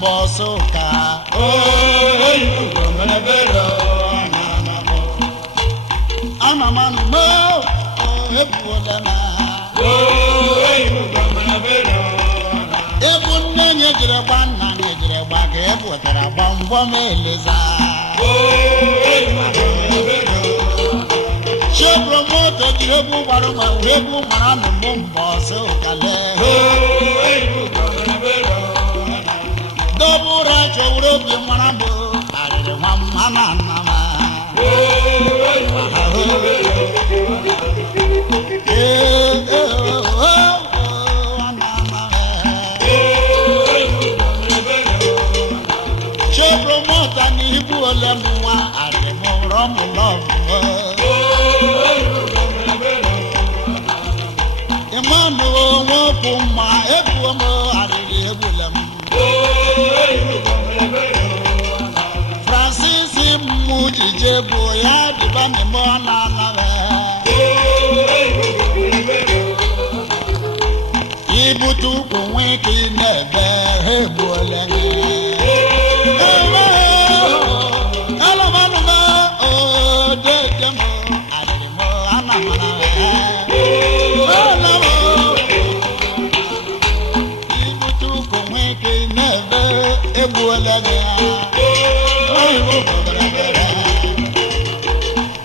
Bosoka, oh, you go na bedo, Anaman mo, oh, Ebulana, oh, you go na bedo, Ebun Negreban, Negrebag, Ebutera Bombo Meleza, oh, you go na bedo, she promoted Rebu Baruma, Rebu Maram, Bosoka, oh, you go na bedo. Dobura chowro bi manabo arere mama mama chobro mota ni buole muwa arere moro mulo emanu wo kuma ebuomo arere ebulem Francis Muji boya di bani mona na Ibutu kunwe ki nebe hebole ni Hello manuma o de demo ademo anamana Ibutu kunwe ki nebe hebole ni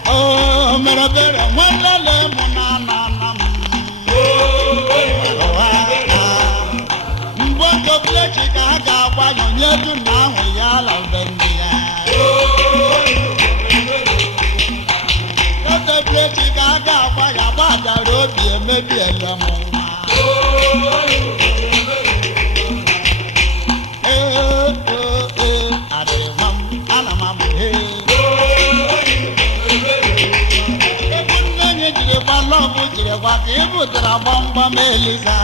Oh, merabera, wala munana. Mbongo blechi kaga wanyo nyedu na wiyala bendia. Kote blechi kaga waya wada robi emebi elamo. Ibu tera bomba melisa,